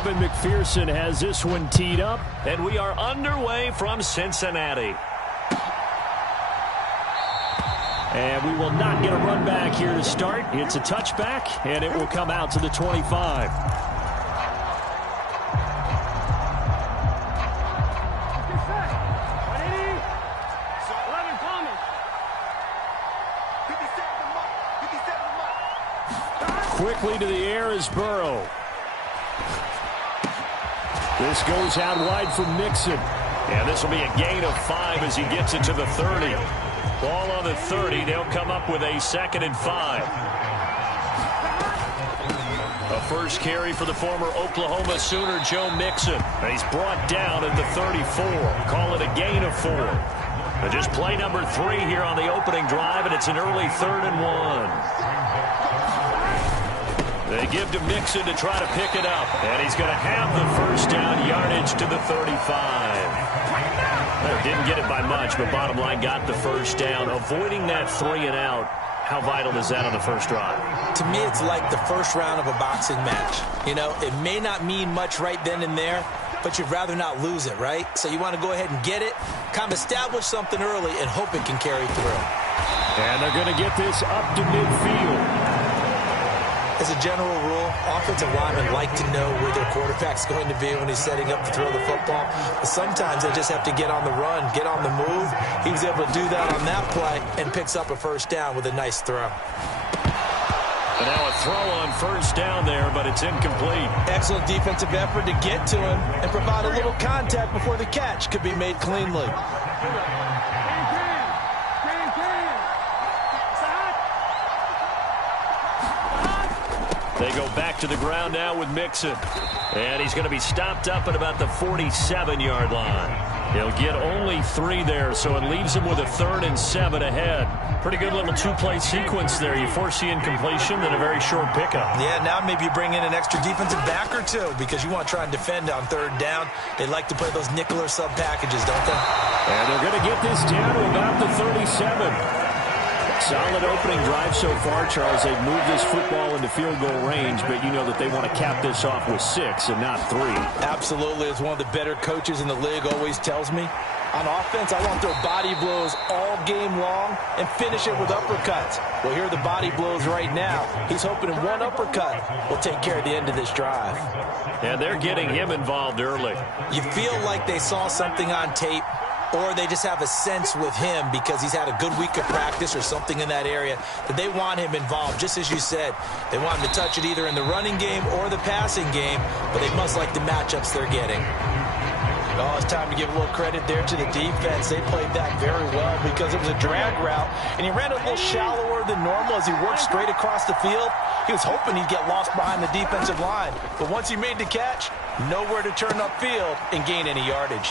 Evan McPherson has this one teed up, and we are underway from Cincinnati. And we will not get a run back here to start. It's a touchback, and it will come out to the 25. Quickly to the air is Burrow. This goes out wide for Mixon. And this will be a gain of 5 as he gets it to the 30. Ball on the 30. They'll come up with a 2nd and 5. A first carry for the former Oklahoma Sooner, Joe Mixon. And he's brought down at the 34. Call it a gain of 4. But just play number 3 here on the opening drive, and it's an early 3rd and 1. They give to Mixon to try to pick it up. And he's going to have the first down, yardage to the 35. Didn't get it by much, but bottom line, got the first down. Avoiding that 3 and out, how vital is that on the first drive? To me, it's like the first round of a boxing match. You know, it may not mean much right then and there, but you'd rather not lose it, right? So you want to go ahead and get it, kind of establish something early, and hope it can carry through. And they're going to get this up to midfield. As a general rule, offensive linemen like to know where their quarterback's going to be when he's setting up to throw the football. But sometimes they just have to get on the run, get on the move. He was able to do that on that play and picks up a first down with a nice throw. And now a throw on first down there, but it's incomplete. Excellent defensive effort to get to him and provide a little contact before the catch could be made cleanly. They go back to the ground now with Mixon. And he's going to be stopped up at about the 47-yard line. He'll get only 3 there, so it leaves him with a 3rd and 7 ahead. Pretty good little 2-play sequence there. You force the incompletion, then a very short pickup. Yeah, now maybe you bring in an extra defensive back or 2 because you want to try and defend on 3rd down. They like to play those nickel or sub packages, don't they? And they're going to get this down to about the 37. Solid opening drive so far, Charles. They've moved this football into field goal range, but you know that they want to cap this off with 6 and not 3. Absolutely. As one of the better coaches in the league always tells me, on offense, I want to throw body blows all game long and finish it with uppercuts. Well, here are the body blows right now. He's hoping in one uppercut will take care of the end of this drive. And they're getting him involved early. You feel like they saw something on tape, or they just have a sense with him because he's had a good week of practice or something in that area that they want him involved. Just as you said, they want him to touch it either in the running game or the passing game, but they must like the matchups they're getting. Oh, it's time to give a little credit there to the defense. They played that very well because it was a drag route, and he ran a little shallower than normal as he worked straight across the field. He was hoping he'd get lost behind the defensive line, but once he made the catch, nowhere to turn upfield and gain any yardage.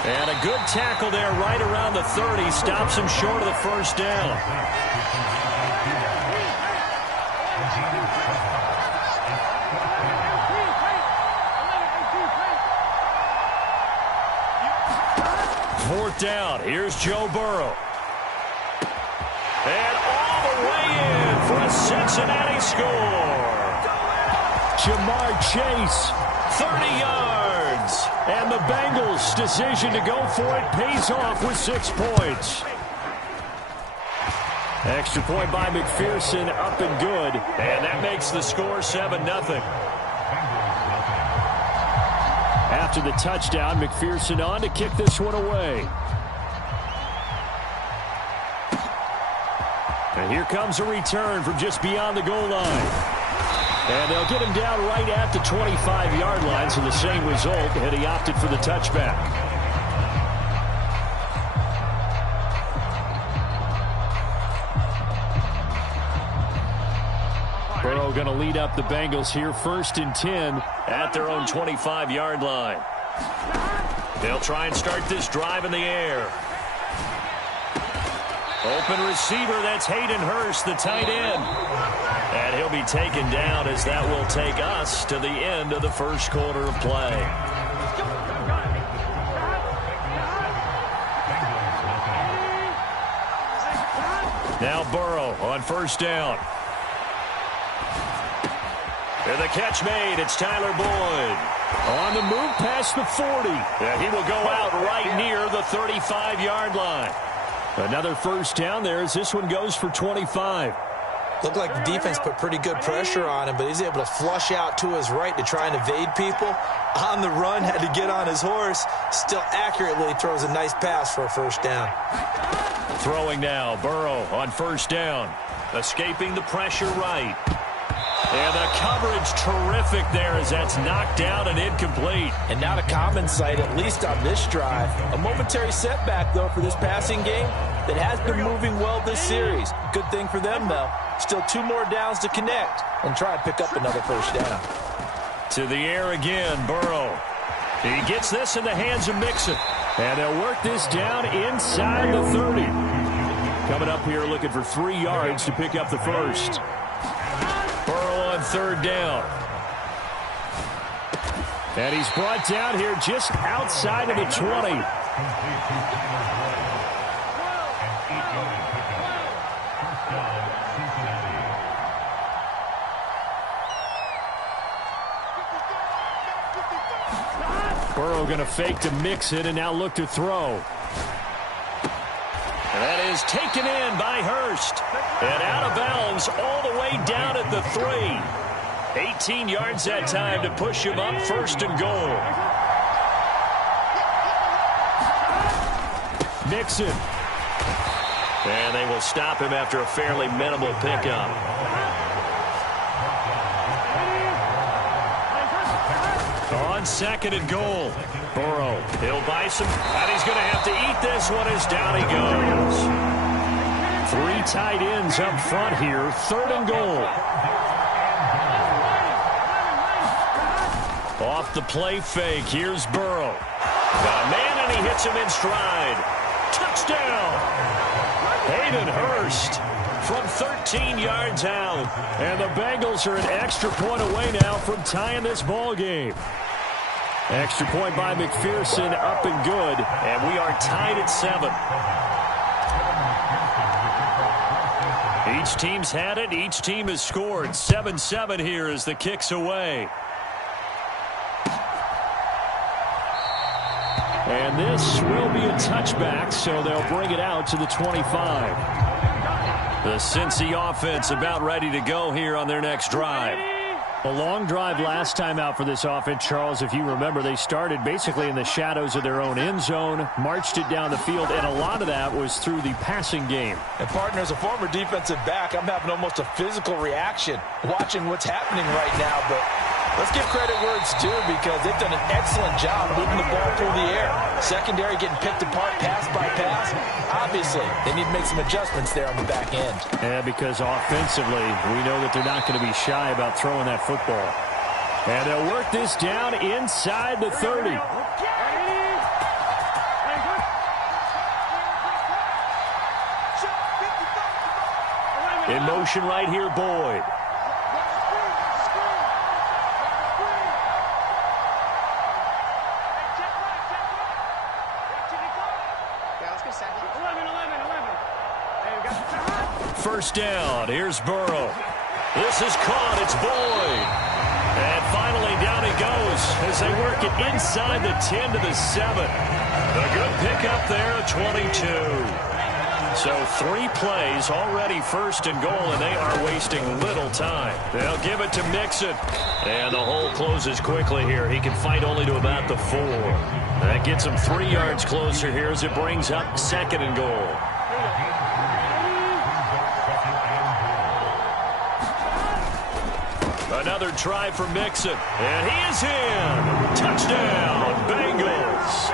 And a good tackle there right around the 30. Stops him short of the first down. Fourth down. Here's Joe Burrow. And all the way in for a Cincinnati score. Jamar Chase, 30 yards. And the Bengals' decision to go for it pays off with 6 points. Extra point by McPherson, up and good. And that makes the score 7-0. After the touchdown, McPherson on to kick this one away. And here comes a return from just beyond the goal line. And they'll get him down right at the 25-yard line, so the same result, and he opted for the touchback. Burrow going to lead up the Bengals here, 1st and 10 at their own 25-yard line. They'll try and start this drive in the air. Open receiver, that's Hayden Hurst, the tight end. And he'll be taken down as that will take us to the end of the first quarter of play. Now Burrow on first down. And the catch made. It's Tyler Boyd. On the move past the 40. And he will go out right near the 35-yard line. Another first down there as this one goes for 25. Looked like the defense put pretty good pressure on him, but he's able to flush out to his right to try and evade people. On the run, had to get on his horse. Still accurately throws a nice pass for a first down. Throwing now, Burrow on first down. Escaping the pressure right. And the coverage terrific there as that's knocked down and incomplete. And not a common sight, at least on this drive. A momentary setback, though, for this passing game that has been moving well this series. Good thing for them, though. Still 2 more downs to connect and try and pick up another first down. To the air again, Burrow. He gets this in the hands of Mixon. And they'll work this down inside the 30. Coming up here looking for 3 yards to pick up the first. Burrow on third down. And he's brought down here just outside of the 20. Burrow going to fake to Mixon and now look to throw. And that is taken in by Hurst. And out of bounds all the way down at the 3. 18 yards that time to push him up first and goal. Mixon. And they will stop him after a fairly minimal pickup. On second and goal. Burrow, he'll buy some, and he's going to have to eat this one as down he goes. 3 tight ends up front here, third and goal. Off the play fake, here's Burrow. Man, and he hits him in stride. Touchdown! Hayden Hurst from 13 yards out. And the Bengals are an extra point away now from tying this ball game. Extra point by McPherson, up and good. And we are tied at 7. Each team's had it. Each team has scored. 7-7 here as the kick's away. And this will be a touchback, so they'll bring it out to the 25. The Cincy offense about ready to go here on their next drive. A long drive last time out for this offense, Charles. If you remember, they started basically in the shadows of their own end zone, marched it down the field, and a lot of that was through the passing game. And, partner, as a former defensive back, I'm having almost a physical reaction watching what's happening right now. But let's give credit where it's due because they've done an excellent job moving the ball through the air. Secondary getting picked apart pass by pass. Obviously, they need to make some adjustments there on the back end. Yeah, because offensively, we know that they're not going to be shy about throwing that football. And they'll work this down inside the 30. In motion right here, Boyd. First down. Here's Burrow. This is caught. It's Boyd. And finally down he goes as they work it inside the 10 to the 7. A good pickup there at 22. So 3 plays already first and goal, and they are wasting little time. They'll give it to Mixon. And the hole closes quickly here. He can fight only to about the 4. That gets him 3 yards closer here as it brings up second and goal. Another try for Mixon. And he is in. Touchdown, Bengals.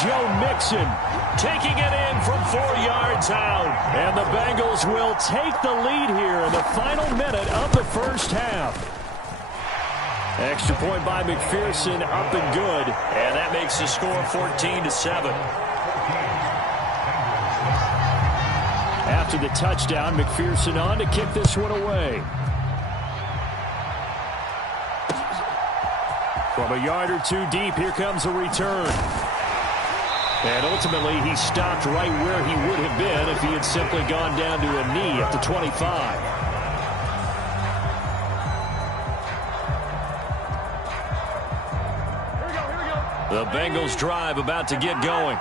Joe Mixon taking it in from 4 yards out. And the Bengals will take the lead here in the final minute of the first half. Extra point by McPherson, up and good. And that makes the score 14-7. After the touchdown, McPherson on to kick this one away. From a yard or 2 deep, here comes a return. And ultimately, he stopped right where he would have been if he had simply gone down to a knee at the 25. The Bengals drive about to get going.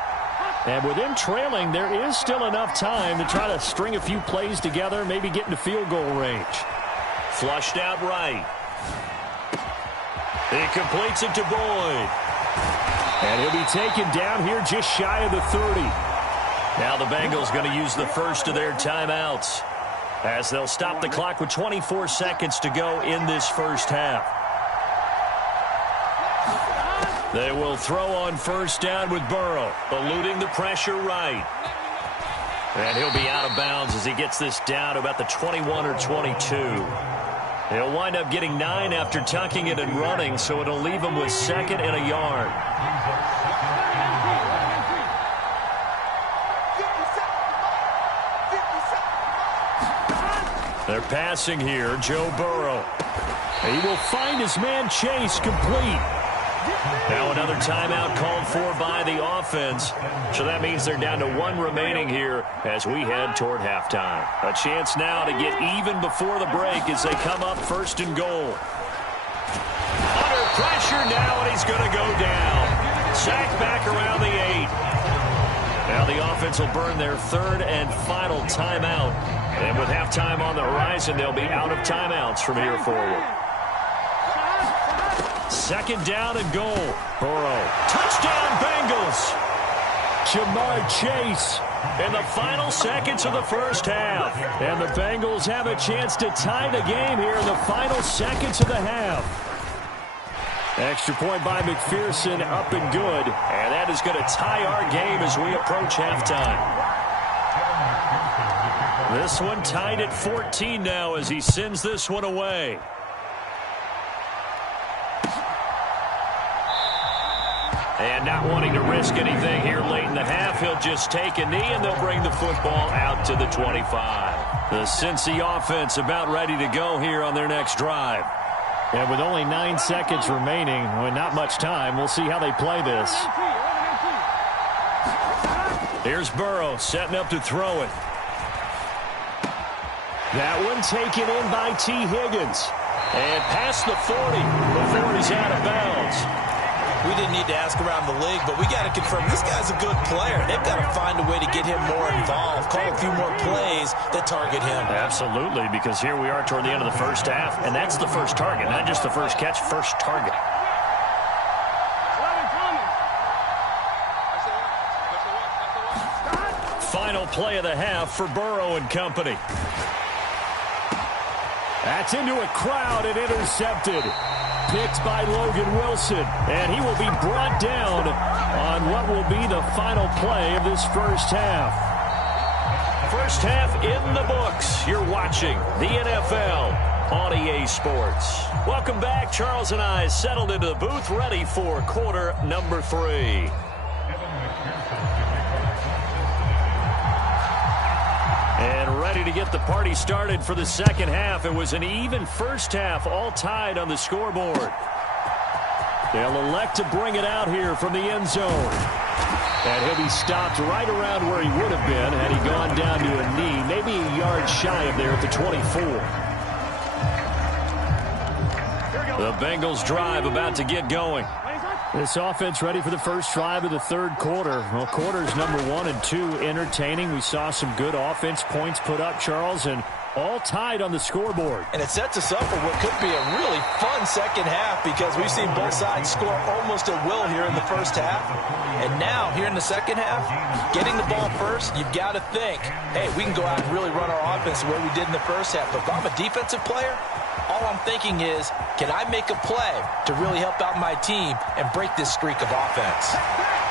And with them trailing, there is still enough time to try to string a few plays together, maybe get into field goal range. Flushed out right. He completes it to Boyd. And he'll be taken down here just shy of the 30. Now the Bengals going to use the first of their timeouts, as they'll stop the clock with 24 seconds to go in this first half. They will throw on first down with Burrow, eluding the pressure right. And he'll be out of bounds as he gets this down to about the 21 or 22. He'll wind up getting 9 after tucking it and running, so it'll leave him with 2nd and a yard. They're passing here, Joe Burrow. He will find his man Chase complete. Now another timeout called for by the offense. So that means they're down to 1 remaining here as we head toward halftime. A chance now to get even before the break as they come up 1st and goal. Under pressure now, and he's going to go down. Sacked back around the 8. Now the offense will burn their 3rd and final timeout. And with halftime on the horizon, they'll be out of timeouts from here forward. 2nd down and goal. Burrow. Touchdown, Bengals. Jamar Chase in the final seconds of the first half. And the Bengals have a chance to tie the game here in the final seconds of the half. Extra point by McPherson, up and good. And that is going to tie our game as we approach halftime. This one tied at 14 now as he sends this one away. And not wanting to risk anything here late in the half, he'll just take a knee and they'll bring the football out to the 25. The Cincy offense about ready to go here on their next drive. And with only 9 seconds remaining, with not much time, we'll see how they play this. Here's Burrow setting up to throw it. That one taken in by T. Higgins. And past the 40 before he's out of bounds. We didn't need to ask around the league, but we got to confirm this guy's a good player. They've got to find a way to get him more involved, call a few more plays that target him. Absolutely, because here we are toward the end of the first half, and that's the first target, not just the first catch, first target. Final play of the half for Burrow and company. That's into a crowd and intercepted. Picked by Logan Wilson, and he will be brought down on what will be the final play of this first half. First half in the books. You're watching the NFL on EA Sports. Welcome back. Charles and I settled into the booth, ready for quarter number 3. And ready to get the party started for the second half. It was an even first half, all tied on the scoreboard. They'll elect to bring it out here from the end zone. And he'll be stopped right around where he would have been had he gone down to a knee, maybe a yard shy of there at the 24. The Bengals drive about to get going. This offense ready for the first drive of the third quarter. Well, quarters number 1 and 2 entertaining. We saw some good offense points put up, Charles, and all tied on the scoreboard. And it sets us up for what could be a really fun second half because we've seen both sides score almost at will here in the first half. And now, here in the second half, getting the ball first, you've got to think, hey, we can go out and really run our offense the way we did in the first half. But if I'm a defensive player, all I'm thinking is, can I make a play to really help out my team and break this streak of offense?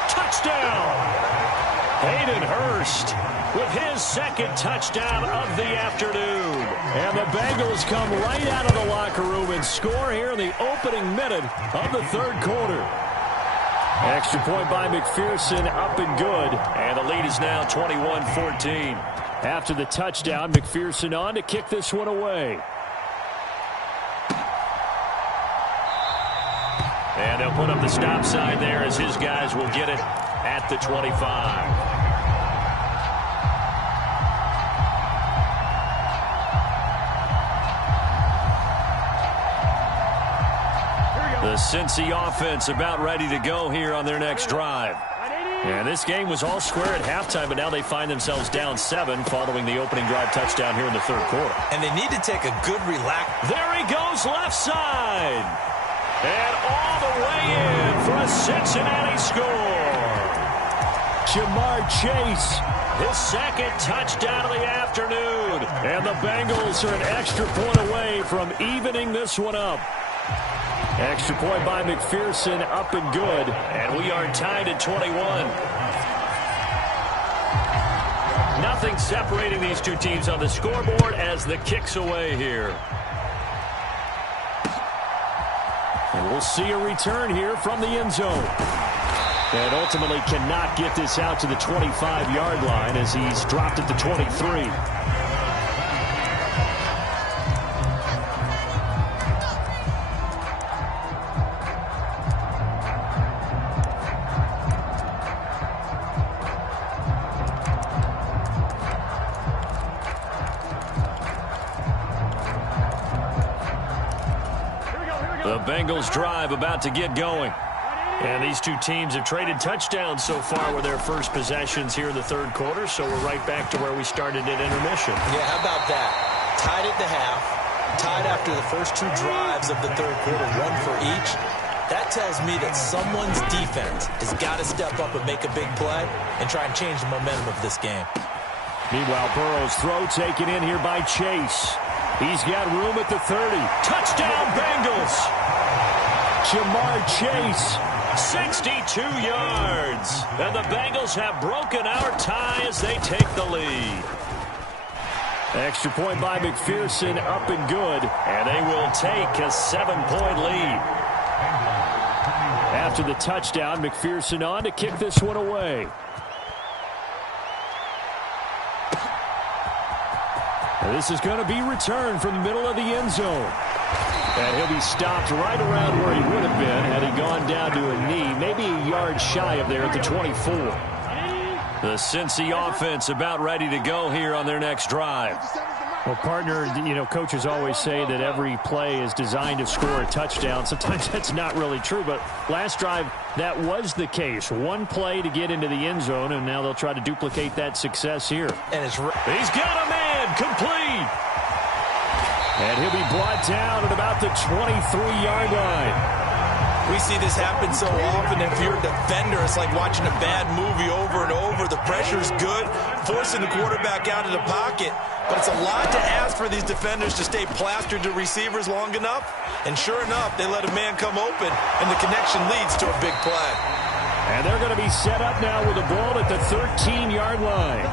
Touchdown! Hayden Hurst with his second touchdown of the afternoon. And the Bengals come right out of the locker room and score here in the opening minute of the third quarter. Extra point by McPherson, up and good. And the lead is now 21-14. After the touchdown, McPherson on to kick this one away. And they'll put up the stop sign there as his guys will get it at the 25. The Cincy offense about ready to go here on their next drive. And this game was all square at halftime, but now they find themselves down 7 following the opening drive touchdown here in the third quarter. And they need to take a good relax. There he goes left side. And all the way in for a Cincinnati score. Jamar Chase, his second touchdown of the afternoon. And the Bengals are an extra point away from evening this one up. Extra point by McPherson, up and good. And we are tied at 21. Nothing separating these two teams on the scoreboard as the kick's away here. And we'll see a return here from the end zone. And ultimately cannot get this out to the 25-yard line as he's dropped at the 23. The Bengals drive about to get going. And these two teams have traded touchdowns so far with their first possessions here in the third quarter, so we're right back to where we started at intermission. Yeah, how about that? Tied at the half, tied after the first 2 drives of the third quarter, 1 for each. That tells me that someone's defense has got to step up and make a big play and try and change the momentum of this game. Meanwhile, Burrow's throw taken in here by Chase. He's got room at the 30. Touchdown, Bengals! Jamar Chase, 62 yards. And the Bengals have broken our tie as they take the lead. Extra point by McPherson, up and good. And they will take a 7-point lead. After the touchdown, McPherson on to kick this one away. And this is going to be returned from the middle of the end zone. And he'll be stopped right around where he would have been had he gone down to a knee, maybe a yard shy of there at the 24. The Cincy offense about ready to go here on their next drive. Well, partner, you know, coaches always say that every play is designed to score a touchdown. Sometimes that's not really true, but last drive, that was the case. One play to get into the end zone, and now they'll try to duplicate that success here. And he's got a man complete. And he'll be brought down at about the 23-yard line. We see this happen so often. If you're a defender, it's like watching a bad movie over and over. The pressure's good, forcing the quarterback out of the pocket. But it's a lot to ask for these defenders to stay plastered to receivers long enough. And sure enough, they let a man come open, and the connection leads to a big play. And they're going to be set up now with the ball at the 13-yard line.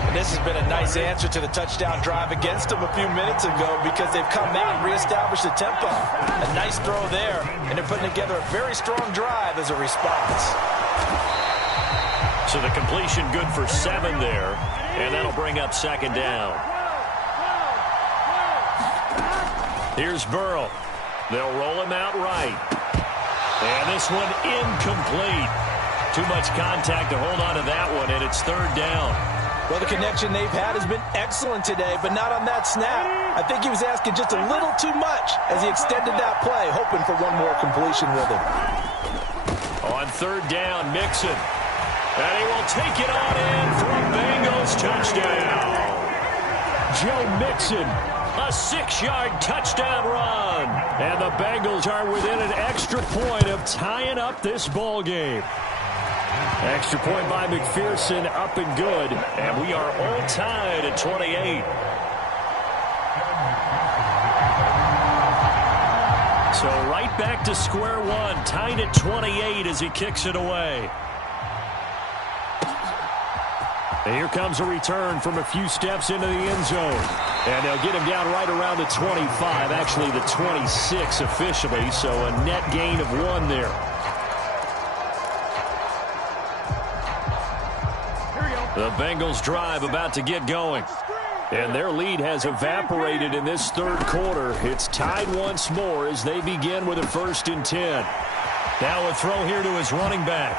And this has been a nice answer to the touchdown drive against them a few minutes ago because they've come out and reestablished the tempo. A nice throw there, and they're putting together a very strong drive as a response. So the completion good for 7 there, and that'll bring up second down. Here's Burrow. They'll roll him out right. And this one incomplete. Too much contact to hold on to that one, and it's third down. Well, the connection they've had has been excellent today, but not on that snap. I think he was asking just a little too much as he extended that play, hoping for one more completion with him. On third down, Mixon. And he will take it on in for a Bengals touchdown. Joe Mixon, a 6-yard touchdown run. And the Bengals are within an extra point of tying up this ball game. Extra point by McPherson, up and good. And we are all tied at 28. So right back to square one, tied at 28 as he kicks it away. And here comes a return from a few steps into the end zone. And they'll get him down right around the 25, actually the 26 officially, so a net gain of 1 there. The Bengals drive about to get going. And their lead has evaporated in this third quarter. It's tied once more as they begin with a 1st and 10. Now a throw here to his running back.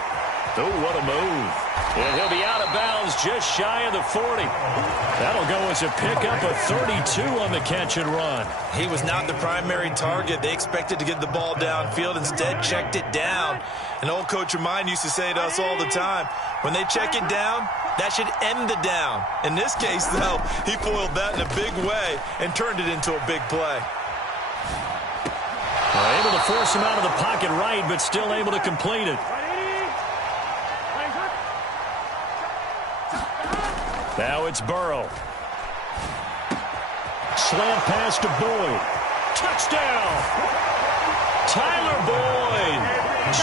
Oh, what a move. And he'll be out of bounds just shy of the 40. That'll go as a pickup of 32 on the catch and run. He was not the primary target. They expected to get the ball downfield. Instead, checked it down. An old coach of mine used to say to us all the time, when they check it down, that should end the down. In this case, though, he foiled that in a big way and turned it into a big play. Able to force him out of the pocket right, but still able to complete it. Now it's Burrow. Slant pass to Boyd. Touchdown! Tyler Boyd,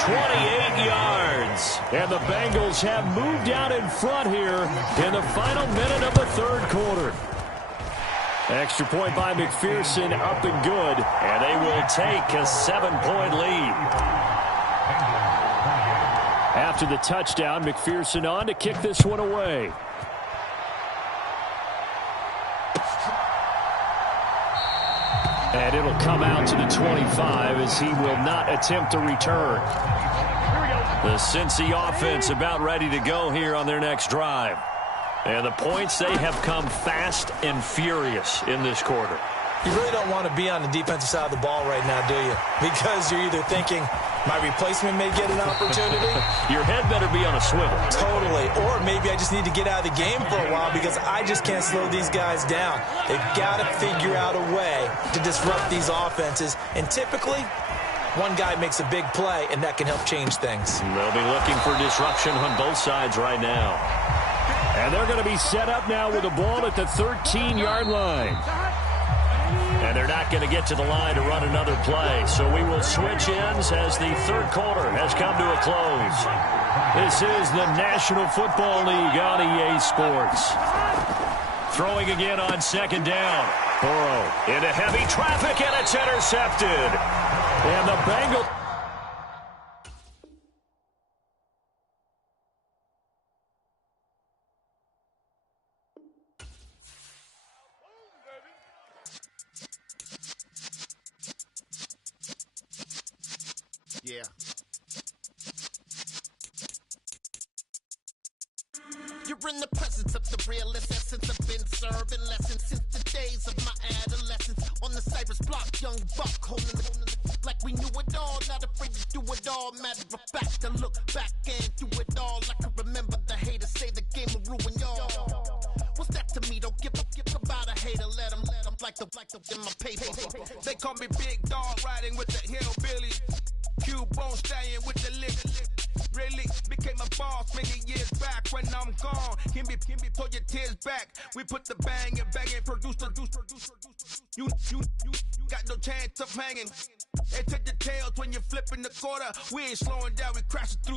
28 yards. And the Bengals have moved out in front here in the final minute of the third quarter. Extra point by McPherson, up and good. And they will take a 7-point lead. After the touchdown, McPherson on to kick this one away. And it'll come out to the 25 as he will not attempt to return. The Cincy offense about ready to go here on their next drive. And the points, they have come fast and furious in this quarter. You really don't want to be on the defensive side of the ball right now, do you? Because you're either thinking, my replacement may get an opportunity. Your head better be on a swivel. Totally. Or maybe I just need to get out of the game for a while because I just can't slow these guys down. They've got to figure out a way to disrupt these offenses. And typically, one guy makes a big play, and that can help change things. They'll be looking for disruption on both sides right now. And they're going to be set up now with the ball at the 13-yard line. And they're not going to get to the line to run another play. So we will switch ends as the third quarter has come to a close. This is the National Football League on EA Sports. Throwing again on second down. Burrow into heavy traffic, and it's intercepted. And the Bengals... Yeah. You're in the presence of the realest essence. I've been serving lessons since the days of my adolescence. On the Cypress block, young buck holding the like we knew it all, not afraid to do it all. Matter of fact, I look back and do it all. I can remember the haters say the game will ruin y'all. What's that to me? Don't give about a hater. Let them like the in my paper. They call me Big Dog, riding with the hillbilly. Q-Bone stallion with the lick. Really became a boss many years back. When I'm gone, can be pull your tears back. We put the bang and produce. You got no chance of hanging. They take the tails when you're flipping the quarter. We ain't slowing down, we crashing through the